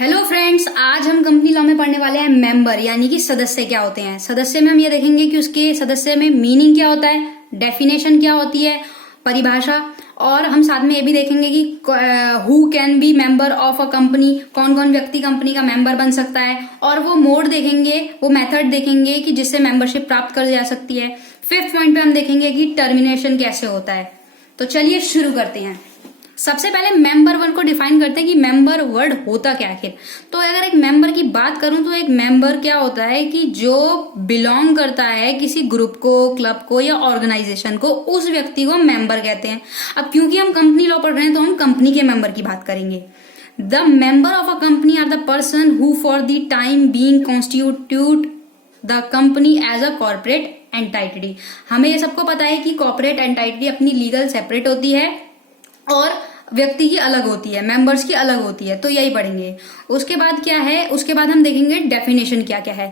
Hello friends, आज हम company law में पढ़ने वाले हैं मेंबर यानी कि सदस्य क्या होते हैं। सदस्य में हम ये देखेंगे कि उसके सदस्य में मीनिंग क्या होता है, डेफिनेशन क्या होती है, परिभाषा, और हम साथ में ये भी देखेंगे कि who can be member of a company, कौन कौन व्यक्ति कंपनी का मेंबर बन सकता है, और वो मोड देखेंगे, वो मेथड देखेंगे कि जिससे मेंबरशिप प्राप्त कर जा सकती है। फिफ्थ पॉइंट पे हम देखेंगे कि टर्मिनेशन कैसे होता है। तो चलिए शुरू करते हैं। सबसे पहले मेंबर वर्ड को डिफाइन करते हैं कि मेंबर वर्ड होता क्या आखिर। तो अगर एक मेंबर की बात करूं तो एक मेंबर क्या होता है कि जो बिलोंग करता है किसी ग्रुप को, क्लब को या ऑर्गेनाइजेशन को, उस व्यक्ति को मेंबर कहते हैं। अब क्योंकि हम कंपनी लॉ पढ़ रहे हैं तो हम कंपनी के मेंबर की बात करेंगे। The member of a company are the person who for the time being constitute the company as a corporate entity. हमें ये सबको पता है कि कॉर्पोरेट एंटाइटी अपनी लीगल सेपरेट होती है और व्यक्ति की अलग होती है, मेंबर्स की अलग होती है। तो यही पढ़ेंगे। उसके बाद क्या है, उसके बाद हम देखेंगे डेफिनेशन क्या क्या है।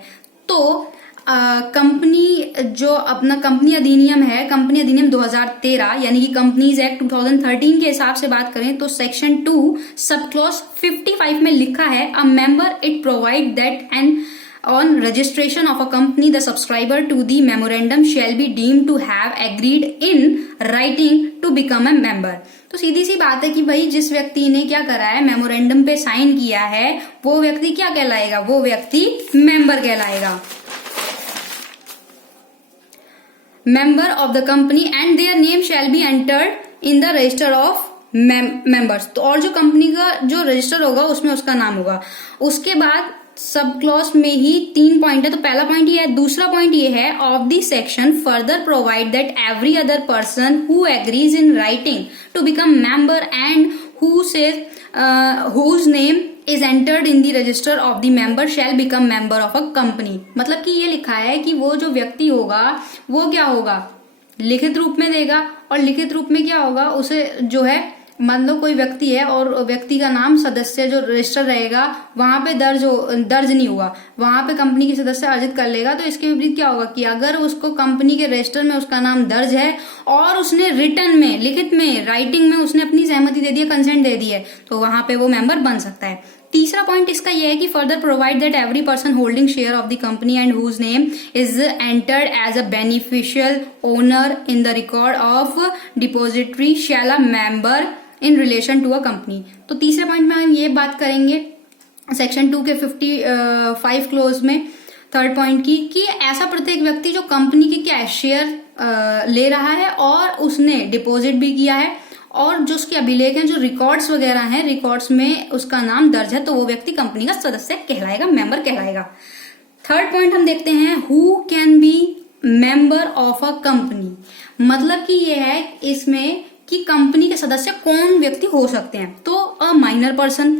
तो कंपनी जो अपना कंपनी अधिनियम है, कंपनी अधिनियम 2013 यानी कि कंपनीज एक्ट 2013 के हिसाब से बात करें तो सेक्शन 2 सब क्लॉज 55 में लिखा है, a member it provide that an on registration of a company the subscriber to the memorandum shall be deemed to have agreed in writing to become a member। तो सीधी सी बात है कि भाई जिस व्यक्ति ने क्या करा है, मेमोरेंडम पे साइन किया है, वो व्यक्ति क्या कहलाएगा, वो व्यक्ति मेंबर कहलाएगा। Member of the company and their name shall be entered in the register of members. तो और जो कंपनी का जो रजिस्टर होगा उसमें उसका नाम होगा। उसके बाद सब क्लॉज में ही 3 पॉइंट है। तो पहला पॉइंट ये है। दूसरा पॉइंट ये है, of the section further provide that every other person who agrees in writing to become member and who says whose name is entered in the register of the member shall become member of a company. मतलब कि ये लिखा है कि वो जो व्यक्ति होगा वो क्या होगा, लिखित रूप में देगा, और लिखित रूप में क्या होगा, उसे जो है मान लो कोई व्यक्ति है और व्यक्ति का नाम सदस्य जो रजिस्टर रहेगा वहां पे दर्ज नहीं हुआ, वहां पे कंपनी की सदस्य अर्जित कर लेगा। तो इसके विपरीत क्या होगा कि अगर उसको कंपनी के रजिस्टर में उसका नाम दर्ज है और उसने रिटर्न में, लिखित में, राइटिंग में उसने अपनी सहमति दे दी है, कंसेंट दे दी है, तो वहां पे वो मेंबर बन सकता है। तीसरा पॉइंट इसका यह है कि further provide that every person holding share of the company and whose name is entered as a beneficial owner in the record of depository shall a member in relation to a company. तो तीसरे point में हम ये बात करेंगे section 2 के 55 close में third point की, कि ऐसा प्रत्येक व्यक्ति जो कंपनी के क्या शेयर ले रहा है और उसने डिपॉजिट भी किया है और जो उसके अभिलेख हैं, जो रिकॉर्ड्स वगैरह हैं, रिकॉर्ड्स में उसका नाम दर्ज है, तो वो व्यक्ति कंपनी का सदस्य कहलाएगा, मेंबर कहलाएगा। थर्ड पॉइंट हम देखते हैं, who can be member of a company. मतलब कि ये है इसमें कि कंपनी के सदस्य कौन व्यक्ति हो सकते हैं। तो अ माइनर पर्सन,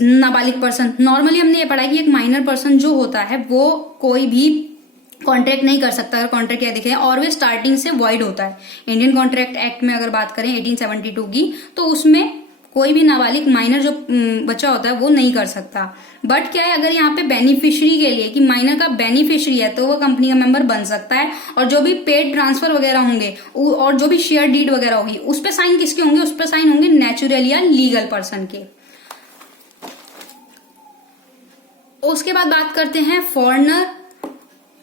नाबालिग पर्सन। नॉर्मली हमने ये पढ़ा कि एक माइनर पर्सन जो होता है वो कोई भी कॉन्ट्रैक्ट नहीं कर सकता। अगर कॉन्ट्रैक्ट क्या दिखे और वे स्टार्टिंग से वॉइड होता है। इंडियन कॉन्ट्रैक्ट एक्ट में अगर बात करें 1872 की, तो उसमें कोई भी नाबालिग माइनर जो बच्चा होता है वो नहीं कर सकता। बट क्या है, अगर यहाँ पे बेनिफिशियरी के लिए कि माइनर का बेनिफिशियरी है तो वो कंपनी का मेंबर बन सकता है। और जो भी पेड ट्रांसफर वगैरह होंगे और जो भी शेयर डीड वगैरह होगी उस पर साइन किसके होंगे, उस पर साइन होंगे नेचुरल या लीगल पर्सन के। उसके बाद बात करते हैं फॉरेनर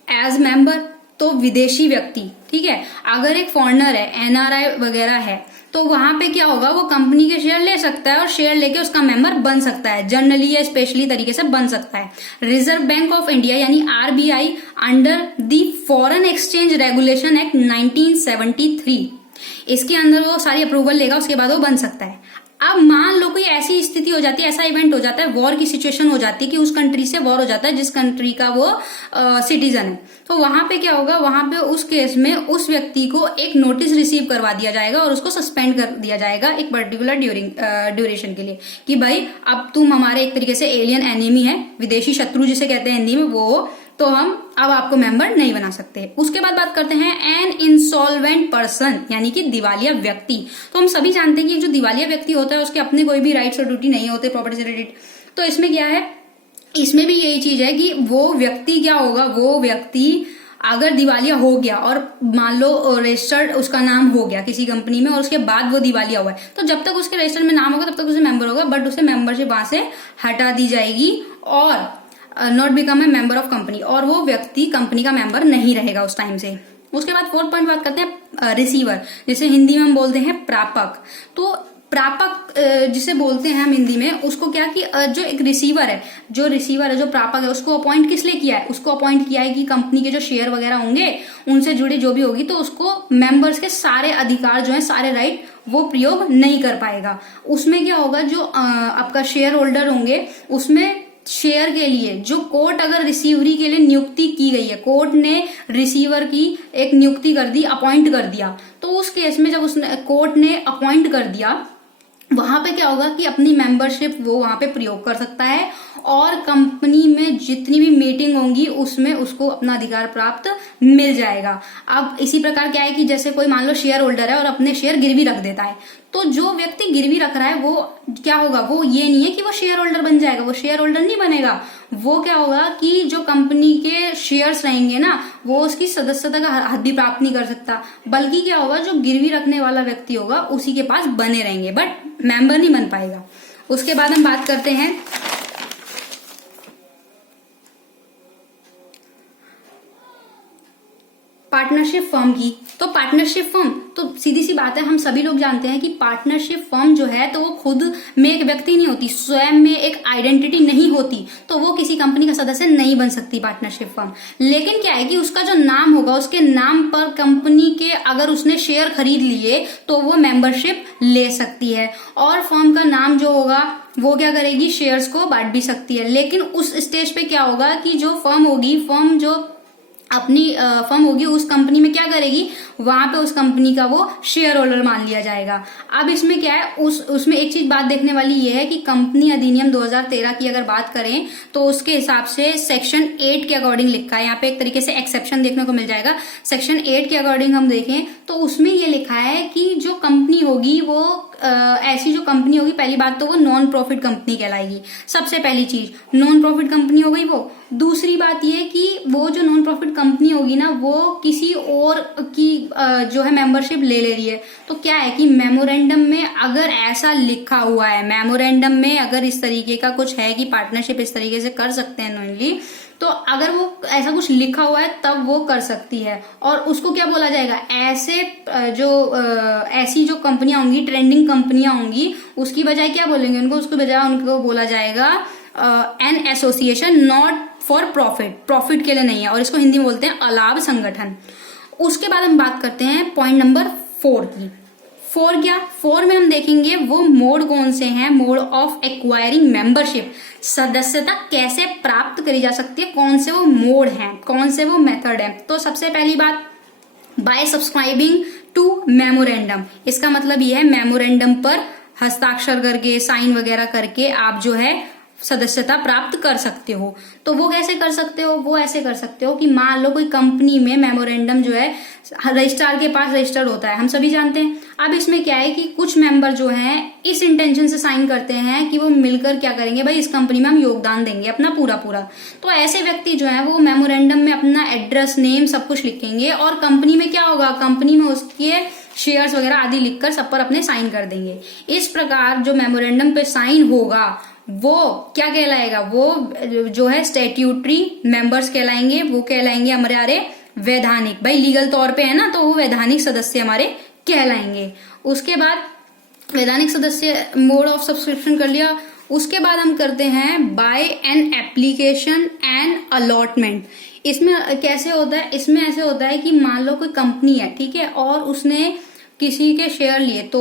एज मेंबर। तो विदेशी व्यक्ति, ठीक है, अगर एक फॉरेनर है, एनआरआई वगैरह है, तो वहां पे क्या होगा, वो कंपनी के शेयर ले सकता है और शेयर लेके उसका मेंबर बन सकता है, जनरली या स्पेशली तरीके से बन सकता है। रिजर्व बैंक ऑफ इंडिया यानी RBI under the foreign exchange regulation act 1973, इसके अंदर वो सारी अप्रूवल लेगा, उसके बाद वो बन सकता है। अब मान लो कोई ऐसी स्थिति हो जाती है, ऐसा इवेंट हो जाता है, वॉर की सिचुएशन हो जाती है कि उस कंट्री से वॉर हो जाता है जिस कंट्री का वो सिटीजन है, तो वहां पे क्या होगा, वहां पे उस केस में उस व्यक्ति को एक नोटिस रिसीव करवा दिया जाएगा और उसको सस्पेंड कर दिया जाएगा एक पर्टिकुलर ड्यूरेशन के लिए, कि भाई अब तुम हमारे एक तरीके से एलियन एनिमी है, विदेशी शत्रु जिसे कहते हैं हिंदी में, वो तो हम अब आपको मेंबर नहीं बना सकते। उसके बाद बात करते हैं एन इंसॉल्वेंट पर्सन यानी कि दिवालिया व्यक्ति। तो हम सभी जानते हैं कि जो दिवालिया व्यक्ति होता है उसके अपने कोई भी राइट्स और ड्यूटी नहीं होते प्रॉपर्टी से रिलेटेड। तो इसमें क्या है, इसमें भी यही चीज है कि वो व्यक्ति क्या होगा, वो व्यक्ति अगर दिवालिया हो गया और मान लो रजिस्टर्ड उसका नाम हो गया किसी कंपनी में और उसके बाद वो दिवालिया हुआ है, तो जब तक उसके रजिस्टर में नाम होगा तब तक उसे मेंबर होगा, बट उसे मेंबरशिप वहां से हटा दी जाएगी और not become a member of company, और वो व्यक्ति कंपनी का मेंबर नहीं रहेगा उस टाइम से। उसके बाद 4th पॉइंट बात करते हैं रिसीवर, जिसे हिंदी में हम बोलते हैं प्रापक। तो प्रापक जिसे बोलते हैं हम हिंदी में, उसको क्या कि जो एक रिसीवर है, जो प्रापक है, उसको अपॉइंट किस लिए किया है? उसको अपॉइंट किया है कि कंपनी के जो शेयर वगैरह होंगे उनसे जुड़े जो भी होगी, तो उसको मेंबर्स के सारे अधिकार जो है, सारे राइट वो प्रयोग नहीं कर पाएगा। उसमें क्या होगा, जो आपका शेयर होल्डर होंगे उसमें शेयर के लिए जो कोर्ट अगर रिसीवरी के लिए नियुक्ति की गई है, कोर्ट ने रिसीवर की एक नियुक्ति कर दी, अपॉइंट कर दिया, तो उस केस में जब उसने कोर्ट ने अपॉइंट कर दिया, वहां पे क्या होगा कि अपनी मेंबरशिप वो वहां पे प्रयोग कर सकता है और कंपनी में जितनी भी मीटिंग होंगी उसमें उसको अपना अधिकार प्राप्त मिल जाएगा। अब इसी प्रकार क्या है कि जैसे कोई मान लो शेयर होल्डर है और अपने शेयर गिरवी रख देता है, तो जो व्यक्ति गिरवी रख रहा है वो क्या होगा, वो ये नहीं है कि वो शेयर होल्डर बन जाएगा, वो शेयर होल्डर नहीं बनेगा। वो क्या होगा कि जो कंपनी के शेयर्स रहेंगे ना, वो उसकी सदस्यता का हद भी प्राप्त नहीं कर सकता, बल्कि क्या होगा, जो गिरवी रखने वाला व्यक्ति होगा उसी के पास बने रहेंगे, बट मेंबर नहीं बन पाएगा। उसके बाद हम बात करते हैं पार्टनरशिप फर्म की। तो पार्टनरशिप फर्म, तो सीधी सी बात है, हम सभी लोग जानते हैं कि पार्टनरशिप फर्म जो है तो वो खुद में एक व्यक्ति नहीं होती, स्वयं में एक आइडेंटिटी नहीं होती, तो वो किसी कंपनी का सदस्य नहीं बन सकती पार्टनरशिप फर्म। लेकिन क्या है कि उसका जो नाम होगा, उसके नाम पर कंपनी के अगर उसने शेयर खरीद लिए तो वो मेंबरशिप ले सकती है, और फर्म का नाम जो होगा वो क्या करेगी, शेयर्स को बांट भी सकती है। लेकिन उस स्टेज पे क्या होगा कि जो फर्म होगी, फर्म जो अपनी फर्म होगी उस कंपनी में क्या करेगी, वहां पे उस कंपनी का वो शेयर होल्डर मान लिया जाएगा। अब इसमें क्या है, उसमें एक चीज बात देखने वाली ये है कि कंपनी अधिनियम 2013 की अगर बात करें तो उसके हिसाब से सेक्शन 8 के अकॉर्डिंग लिखा है, यहाँ पे एक तरीके से एक्सेप्शन देखने को मिल जाएगा। सेक्शन 8 के अकॉर्डिंग हम देखें तो उसमें ये लिखा है कि जो कंपनी होगी वो ऐसी जो कंपनी होगी, पहली बात तो वो नॉन प्रॉफिट कंपनी कहलाएगी, सबसे पहली चीज नॉन प्रॉफिट कंपनी हो गई वो। दूसरी बात ये कि वो जो नॉन प्रॉफिट कंपनी होगी ना, वो किसी और की जो है मेंबरशिप ले रही है, तो क्या है कि मेमोरेंडम में अगर ऐसा लिखा हुआ है, मेमोरेंडम में अगर इस तरीके का कुछ है कि पार्टनरशिप इस तरीके से कर सकते हैं नॉनली, तो अगर वो ऐसा कुछ लिखा हुआ है तब वो कर सकती है। और उसको क्या बोला जाएगा, ऐसे ऐसी जो कंपनियां होंगी, ट्रेंडिंग कंपनियां होंगी, उसकी बजाय क्या बोलेंगे उनको, उसकी बजाय उनको बोला जाएगा an association not for profit के लिए नहीं है, और इसको हिंदी में बोलते हैं अलाभ संगठन। उसके बाद हम बात करते हैं पॉइंट नंबर 4 की। 4 में हम देखेंगे वो मोड कौन से हैं, मोड ऑफ एक्वायरिंग मेंबरशिप, सदस्यता कैसे प्राप्त करी जा सकती है, कौन से वो मोड हैं, कौन से वो मेथड है। तो सबसे पहली बात, बाय सब्सक्राइबिंग टू मेमोरेंडम। इसका मतलब ये है मेमोरेंडम पर हस्ताक्षर करके, साइन वगैरह करके आप जो है सदस्यता प्राप्त कर सकते हो। तो वो कैसे कर सकते हो, वो ऐसे कर सकते हो कि मान लो कोई कंपनी में मेमोरेंडम जो है रजिस्ट्रार के पास रजिस्टर्ड होता है, हम सभी जानते हैं। अब इसमें क्या है कि कुछ मेंबर जो हैं इस इंटेंशन से साइन करते हैं कि वो मिलकर क्या करेंगे, भाई इस कंपनी में हम योगदान देंगे अपना पूरा। तो ऐसे व्यक्ति जो है वो मेमोरेंडम में अपना एड्रेस, नेम सब कुछ लिखेंगे, और कंपनी में क्या होगा, कंपनी में उसके शेयर्स वगैरह आदि लिखकर सब पर अपने साइन कर देंगे। इस प्रकार जो मेमोरेंडम पे साइन होगा वो क्या कहलाएगा, वो जो है स्टैट्यूटरी मेंबर्स कहलाएंगे, वो कहलाएंगे हमारे वैधानिक, भाई लीगल तौर पे है ना, तो वो वैधानिक सदस्य हमारे कहलाएंगे। उसके बाद वैधानिक सदस्य मोड ऑफ सब्सक्रिप्शन कर लिया। उसके बाद हम करते हैं by an application and allotment. इसमें कैसे होता है, इसमें ऐसे होता है कि मान लो कोई कंपनी है, ठीक है, और उसने किसी के शेयर लिए, तो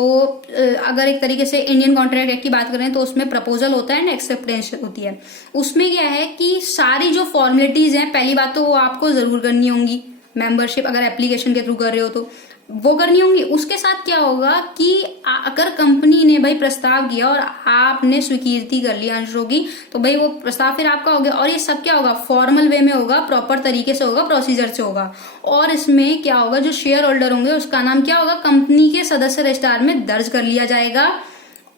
अगर एक तरीके से इंडियन कॉन्ट्रैक्ट एक्ट की बात करें तो उसमें प्रपोजल होता है ना, एक्सेप्टेंस होती है। उसमें क्या है कि सारी जो फॉर्मेलिटीज हैं, पहली बात तो वो आपको जरूर करनी होंगी, मेंबरशिप अगर एप्लीकेशन के थ्रू कर रहे हो तो वो करनी होंगी। उसके साथ क्या होगा कि अगर कंपनी ने भाई प्रस्ताव किया और आपने स्वीकृति कर ली अंशों की, तो भाई वो प्रस्ताव फिर आपका हो गया, और ये सब क्या होगा, फॉर्मल वे में होगा, प्रॉपर तरीके से होगा, प्रोसीजर से होगा। और इसमें क्या होगा, जो शेयर होल्डर होंगे उसका नाम क्या होगा, कंपनी के सदस्य रजिस्ट्रार में दर्ज कर लिया जाएगा,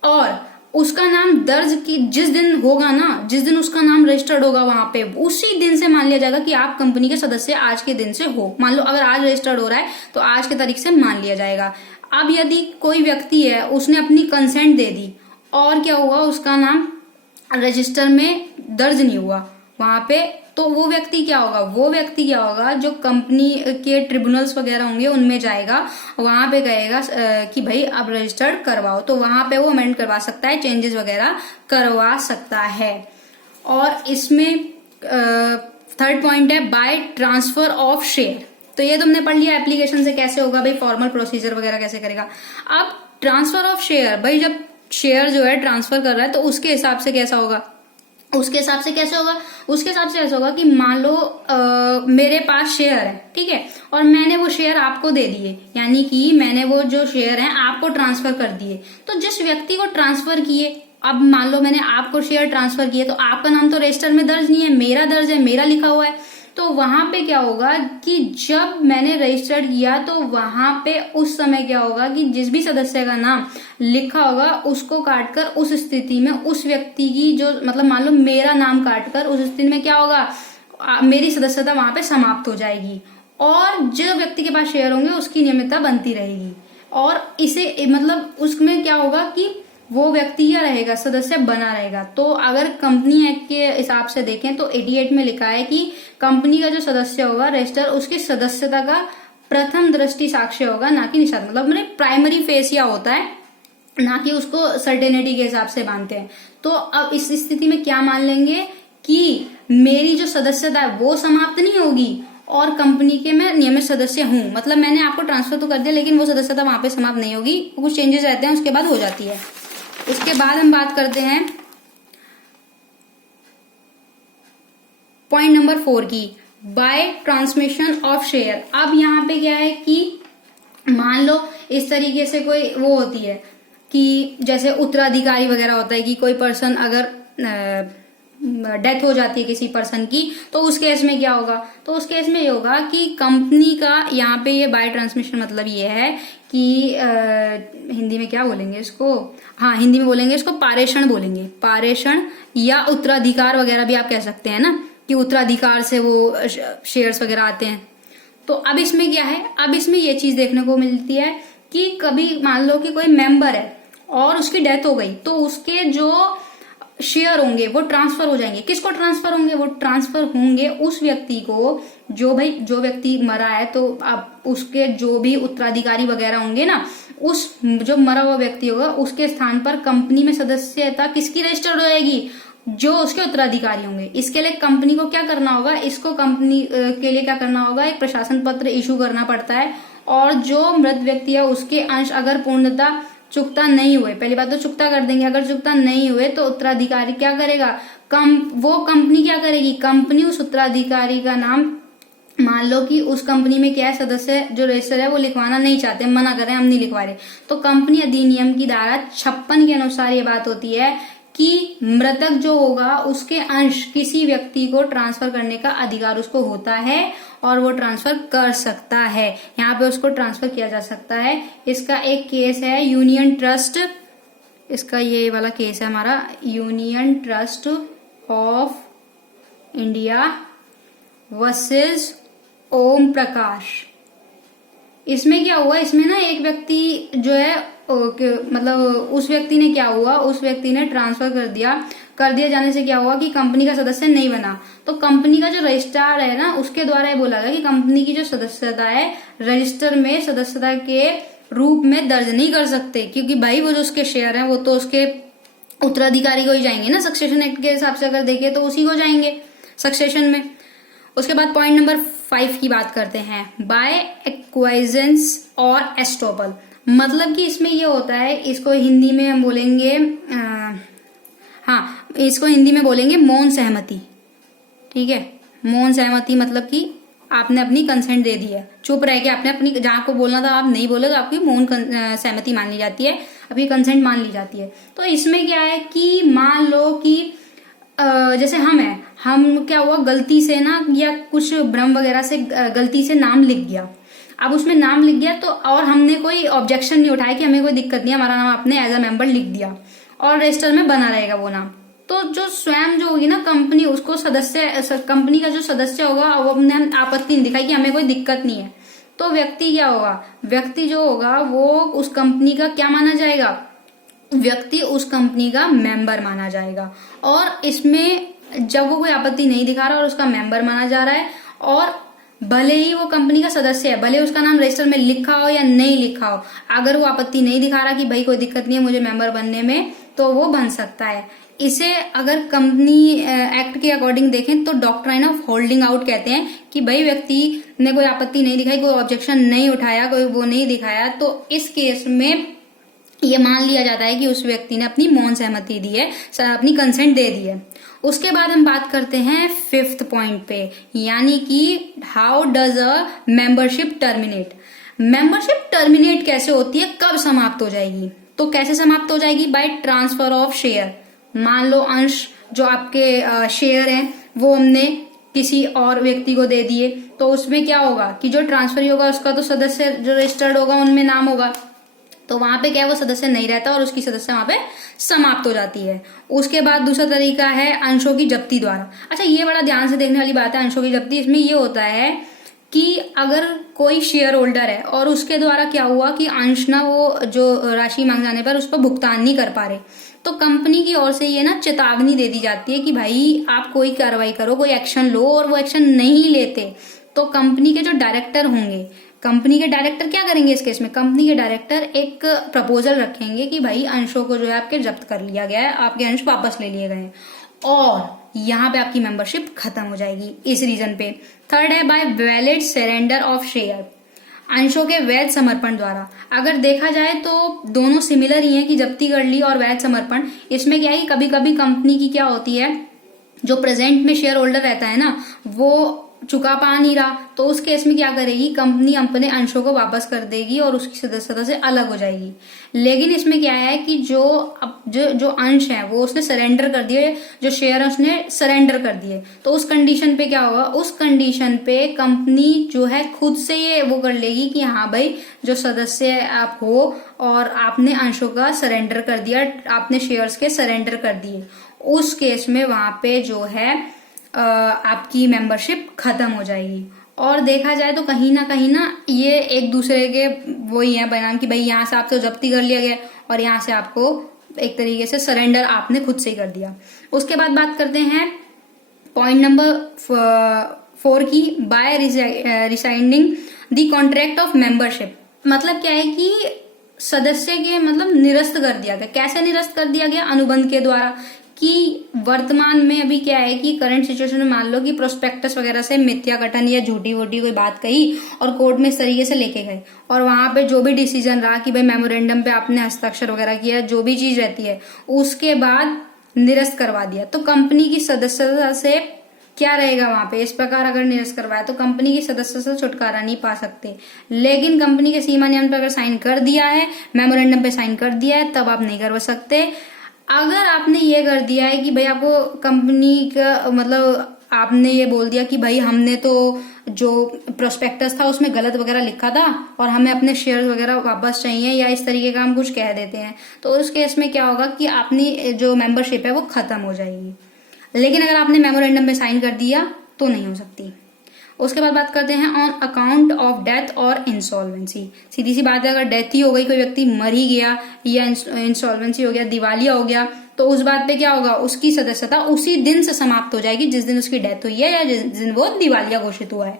और उसका नाम दर्ज की जिस दिन होगा ना, जिस दिन उसका नाम रजिस्टर्ड होगा वहां पे, उसी दिन से मान लिया जाएगा कि आप कंपनी के सदस्य आज के दिन से हो। मान लो अगर आज रजिस्टर्ड हो रहा है तो आज के तारीख से मान लिया जाएगा। अब यदि कोई व्यक्ति है उसने अपनी कंसेंट दे दी और क्या हुआ, उसका नाम रजिस्टर में दर्ज नहीं हुआ वहां पे, तो वो व्यक्ति क्या होगा, जो कंपनी के ट्रिब्यूनल्स वगैरह होंगे उनमें जाएगा, वहां पे कहेगा कि भाई अब रजिस्टर्ड करवाओ, तो वहां पे वो अमेंड करवा सकता है, चेंजेस वगैरह करवा सकता है। और इसमें थर्ड पॉइंट है बाय ट्रांसफर ऑफ शेयर। तो ये तुमने पढ़ लिया एप्लीकेशन से कैसे होगा भाई, फॉर्मल प्रोसीजर वगैरह कैसे करेगा। अब ट्रांसफर ऑफ शेयर, भाई जब शेयर जो है ट्रांसफर कर रहा है तो उसके हिसाब से कैसा होगा, उसके हिसाब से ऐसा होगा कि मान लो मेरे पास शेयर है, ठीक है, और मैंने वो शेयर आपको दे दिए, यानी कि मैंने वो जो शेयर हैं आपको ट्रांसफर कर दिए। तो जिस व्यक्ति को ट्रांसफर किए, अब मान लो मैंने आपको शेयर ट्रांसफर किए, तो आपका नाम तो रजिस्टर में दर्ज नहीं है, मेरा दर्ज है, मेरा लिखा हुआ है। तो वहां पे क्या होगा कि जब मैंने रजिस्टर्ड किया तो वहां पे उस समय क्या होगा कि जिस भी सदस्य का नाम लिखा होगा उसको काटकर उस स्थिति में उस व्यक्ति की जो मतलब मान लो मेरा नाम काटकर उस स्थिति में क्या होगा, मेरी सदस्यता वहां पे समाप्त हो जाएगी और जो व्यक्ति के पास शेयर होंगे उसकी नियमितता बनती रहेगी। और इसे मतलब उसमें क्या होगा कि वो व्यक्ति क्या रहेगा, सदस्य बना रहेगा। तो अगर कंपनी एक्ट के हिसाब से देखें तो 88 में लिखा है कि कंपनी का जो सदस्य होगा रजिस्टर, उसकी सदस्यता का प्रथम दृष्टि साक्ष्य होगा, ना कि निषाद, मतलब प्राइमरी फेसिया होता है, ना कि उसको सर्टेनिटी के हिसाब से मानते हैं। तो अब इस स्थिति में क्या मान लेंगे कि मेरी जो सदस्यता है वो समाप्त नहीं होगी और कंपनी के मैं नियमित सदस्य हूं, मतलब मैंने आपको ट्रांसफर तो कर दिया लेकिन वो सदस्यता वहां पे समाप्त नहीं होगी, कुछ चेंजेस रहते हैं उसके बाद हो जाती है। उसके बाद हम बात करते हैं पॉइंट नंबर 4 की, बाय ट्रांसमिशन ऑफ शेयर। अब यहाँ पे क्या है कि मान लो इस तरीके से कोई वो होती है कि जैसे उत्तराधिकारी वगैरह होता है कि कोई पर्सन अगर डेथ हो जाती है किसी पर्सन की, तो उस केस में क्या होगा, तो उस केस में ये होगा कि कंपनी का यहाँ पे ये बाय ट्रांसमिशन मतलब ये है कि हिंदी में क्या बोलेंगे इसको, हाँ हिंदी में बोलेंगे इसको पारेषण बोलेंगे, पारेषण या उत्तराधिकार वगैरह भी आप कह सकते हैं ना, कि उत्तराधिकार से वो शेयर्स वगैरह आते हैं। तो अब इसमें क्या है, अब इसमें ये चीज देखने को मिलती है कि कभी मान लो कि कोई मेंबर है और उसकी डेथ हो गई, तो उसके जो शेयर होंगे वो ट्रांसफर हो जाएंगे। किसको ट्रांसफर होंगे, वो ट्रांसफर होंगे उस व्यक्ति को जो व्यक्ति मरा है, तो अब उसके जो भी उत्तराधिकारी वगैरह होंगे ना, उस जो मरा हुआ व्यक्ति होगा उसके स्थान पर कंपनी में सदस्यता किसकी रजिस्टर्ड हो जाएगी, जो उसके उत्तराधिकारी होंगे। इसके लिए कंपनी को क्या करना होगा, इसको कंपनी के लिए क्या करना होगा, एक प्रशासन पत्र इशू करना पड़ता है, और जो मृत व्यक्ति है उसके अंश अगर पूर्णता चुकता नहीं हुए, पहली बात तो चुकता कर देंगे, अगर चुकता नहीं हुए तो उत्तराधिकारी क्या करेगा, वो कंपनी क्या करेगी, कंपनी उस उत्तराधिकारी का नाम, मान लो कि उस कंपनी में क्या है, सदस्य जो रजिस्टर है वो लिखवाना नहीं चाहते, मना कर रहे हैं, हम नहीं लिखवा रहे, तो कंपनी अधिनियम की धारा 56 के अनुसार ये बात होती है कि मृतक जो होगा उसके अंश किसी व्यक्ति को ट्रांसफर करने का अधिकार उसको होता है और वो ट्रांसफर कर सकता है, यहाँ पे उसको ट्रांसफर किया जा सकता है। इसका एक केस है यूनियन ट्रस्ट, इसका ये वाला केस है हमारा union trust of India versus Om Prakash. इसमें क्या हुआ, इसमें ना एक व्यक्ति जो है मतलब उस व्यक्ति ने क्या हुआ, उस व्यक्ति ने ट्रांसफर कर दिया जाने से क्या हुआ कि कंपनी का सदस्य नहीं बना, तो कंपनी का जो रजिस्ट्रार है ना उसके द्वारा ये बोला गया कि कंपनी की जो सदस्यता है रजिस्टर में सदस्यता के रूप में दर्ज नहीं कर सकते, क्योंकि भाई वो जो उसके शेयर हैं वो तो उसके उत्तराधिकारी को ही जाएंगे ना, सक्सेशन एक्ट के हिसाब से अगर देखें तो उसी को जाएंगे सक्सेशन में। उसके बाद पॉइंट नंबर 5 की बात करते हैं, बाय एक्वाइजेंस और एस्टॉपल। मतलब कि इसमें ये होता है, इसको हिंदी में हम बोलेंगे इसको हिंदी में बोलेंगे मौन सहमति, ठीक है। मौन सहमति मतलब कि आपने अपनी कंसेंट दे दी है, चुप रह के आपने अपनी जहां को बोलना था आप नहीं बोले तो आपकी मौन सहमति मान ली जाती है, आपकी कंसेंट मान ली जाती है। तो इसमें क्या है कि मान लो कि जैसे हम क्या हुआ गलती से ना या कुछ भ्रम वगैरह से गलती से नाम लिख गया, अब उसमें नाम लिख गया तो और हमने कोई ऑब्जेक्शन नहीं उठाया कि हमें कोई दिक्कत नहीं, हमारा नाम आपने एज अ मेंबर लिख दिया, और रजिस्टर में बना रहेगा वो नाम। तो जो स्वयं जो होगी ना कंपनी, उसको सदस्य, कंपनी का जो सदस्य होगा वो अपने आपत्ति नहीं दिखाई कि हमें कोई दिक्कत नहीं है, तो व्यक्ति क्या होगा, व्यक्ति जो होगा वो उस कंपनी का क्या माना जाएगा, व्यक्ति उस कंपनी का मेंबर माना जाएगा। और इसमें जब वो कोई आपत्ति नहीं दिखा रहा और उसका मेंबर माना जा रहा है, और भले ही वो कंपनी का सदस्य है, भले उसका नाम रजिस्टर में लिखा हो या नहीं लिखा हो, अगर वो आपत्ति नहीं दिखा रहा कि भाई कोई दिक्कत नहीं है मुझे मेंबर बनने में, तो वो बन सकता है। इसे अगर कंपनी एक्ट के अकॉर्डिंग देखें तो डॉक्ट्राइन ऑफ होल्डिंग आउट कहते हैं कि भाई व्यक्ति ने कोई आपत्ति नहीं दिखाई, कोई ऑब्जेक्शन नहीं उठाया, कोई वो नहीं दिखाया, तो इस केस में ये मान लिया जाता है कि उस व्यक्ति ने अपनी मौन सहमति दी है, अपनी कंसेंट दे दी है। उसके बाद हम बात करते हैं 5th पॉइंट पे, यानी कि how does a membership terminate. Membership terminate कैसे होती है, कब समाप्त हो जाएगी, तो कैसे समाप्त हो जाएगी, बाय ट्रांसफर ऑफ शेयर। मान लो अंश जो आपके शेयर हैं वो हमने किसी और व्यक्ति को दे दिए, तो उसमें क्या होगा कि जो ट्रांसफर होगा उसका तो सदस्य जो रजिस्टर्ड होगा उनमें नाम होगा, तो वहां पे क्या है वो सदस्य नहीं रहता और उसकी सदस्य वहां पे समाप्त हो जाती है। उसके बाद दूसरा तरीका है अंशों की जब्ती द्वारा। अच्छा, ये बड़ा ध्यान से देखने वाली बात है अंशों की जब्ती। इसमें ये होता है कि अगर कोई शेयर होल्डर है और उसके द्वारा क्या हुआ कि अंश ना वो जो राशि मांग जाने पर उस पर भुगतान नहीं कर पा रहे, तो कंपनी की ओर से ये ना चेतावनी दे दी जाती है कि भाई आप कोई कार्रवाई करो, कोई एक्शन लो, और वो एक्शन नहीं लेते तो कंपनी के जो डायरेक्टर होंगे, कंपनी के डायरेक्टर क्या करेंगे इस केस में, कंपनी के डायरेक्टर एक प्रपोजल रखेंगे कि भाई अंशों को जो है आपके जब्त कर लिया गया है, आपके अंश वापस ले लिए गए हैं, और यहाँ पे आपकी मेंबरशिप खत्म हो जाएगी इस रीजन पे। थर्ड है by valid surrender of share, अंशों के वैध समर्पण द्वारा। अगर देखा जाए तो दोनों सिमिलर ही हैं कि जब्ती कर ली और वैध समर्पण। इसमें क्या है कि कभी कभी कंपनी की क्या होती है, जो प्रेजेंट में शेयर होल्डर रहता है ना वो चुका पा नहीं रहा, तो उस केस में क्या करेगी कंपनी, अपने अंशों को वापस कर देगी और उसकी सदस्यता से अलग हो जाएगी। लेकिन इसमें क्या है कि जो अंश है वो उसने सरेंडर कर दिए, जो शेयर है उसने सरेंडर कर दिए, तो उस कंडीशन पे क्या होगा, उस कंडीशन पे कंपनी जो है खुद से ये वो कर लेगी कि हाँ भाई जो सदस्य आप हो और आपने अंशों का सरेंडर कर दिया, आपने शेयर्स के सरेंडर कर दिए, उस केस में वहां पे जो है आपकी मेंबरशिप खत्म हो जाएगी। और देखा जाए तो कहीं ना ये एक दूसरे के वही है परिणाम कि भाई यहाँ से आपसे जब्ती कर लिया गया और यहाँ से आपको एक तरीके से सरेंडर आपने खुद से ही कर दिया। उसके बाद बात करते हैं पॉइंट नंबर 4 की, by resigning the contract of membership. मतलब क्या है कि सदस्य के मतलब निरस्त कर दिया गया। कैसे निरस्त कर दिया गया, अनुबंध के द्वारा, कि वर्तमान में अभी क्या है कि करंट सिचुएशन में मान लो कि प्रोस्पेक्टस वगैरह से मिथ्या कथन या झूठी वोटी कोई बात कही और कोर्ट में इस तरीके से लेके गए, और वहां पे जो भी डिसीजन रहा कि भाई मेमोरेंडम पे आपने हस्ताक्षर वगैरह किया, जो भी चीज रहती है उसके बाद निरस्त करवा दिया, तो कंपनी की सदस्यता से क्या रहेगा वहां पे, इस प्रकार अगर निरस्त करवाया तो कंपनी की सदस्य से छुटकारा नहीं पा सकते। लेकिन कंपनी के सीमा नियम पर अगर साइन कर दिया है, मेमोरेंडम पे साइन कर दिया है, तब आप नहीं करवा सकते। अगर आपने ये कर दिया है कि भाई आपको कंपनी का मतलब आपने ये बोल दिया कि भाई हमने तो जो प्रोस्पेक्टस था उसमें गलत वगैरह लिखा था और हमें अपने शेयर वगैरह वापस चाहिए, या इस तरीके का हम कुछ कह देते हैं, तो उस केस में क्या होगा कि अपनी जो मेंबरशिप है वो खत्म हो जाएगी। लेकिन अगर आपने मेमोरेंडम में साइन कर दिया तो नहीं हो सकती। उसके बाद बात करते हैं ऑन अकाउंट ऑफ डेथ और इंसॉल्वेंसी। सीधी सी बात है, अगर डेथ ही हो गई, कोई व्यक्ति मर ही गया या इंसॉल्वेंसी हो गया, दिवालिया हो गया, तो उस बात पे क्या होगा, उसकी सदस्यता उसी दिन से समाप्त हो जाएगी जिस दिन उसकी डेथ हुई है या जिस दिन वो दिवालिया घोषित हुआ है।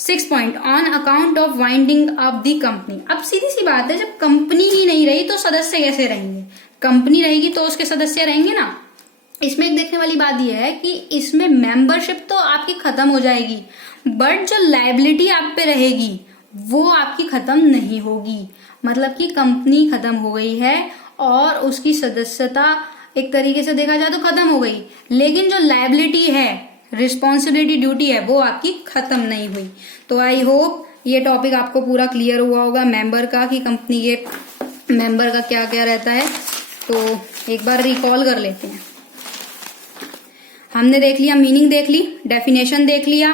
6 point on account of winding up the company. अब सीधी सी बात है, जब कंपनी ही नहीं रही तो सदस्य कैसे रहेंगे, कंपनी रहेगी तो उसके सदस्य रहेंगे ना। इसमें एक देखने वाली बात यह है कि इसमें मेंबरशिप तो आपकी खत्म हो जाएगी, बट जो लायबिलिटी आप पे रहेगी वो आपकी खत्म नहीं होगी। मतलब कि कंपनी खत्म हो गई है और उसकी सदस्यता एक तरीके से देखा जाए तो खत्म हो गई, लेकिन जो लायबिलिटी है, रिस्पॉन्सिबिलिटी, ड्यूटी है, वो आपकी खत्म नहीं हुई। तो आई होप ये टॉपिक आपको पूरा क्लियर हुआ होगा मेंबर का, कि कंपनी के मेंबर का क्या क्या रहता है। तो एक बार रिकॉल कर लेते हैं। हमने देख लिया, मीनिंग देख ली, डेफिनेशन देख लिया,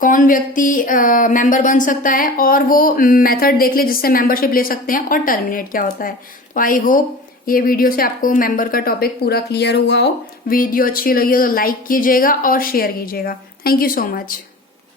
कौन व्यक्ति मेंबर बन सकता है, और वो मेथड देख ले जिससे मेंबरशिप ले सकते हैं, और टर्मिनेट क्या होता है। तो आई होप ये वीडियो से आपको मेंबर का टॉपिक पूरा क्लियर हुआ हो। वीडियो अच्छी लगी हो तो लाइक कीजिएगा और शेयर कीजिएगा। Thank you so much.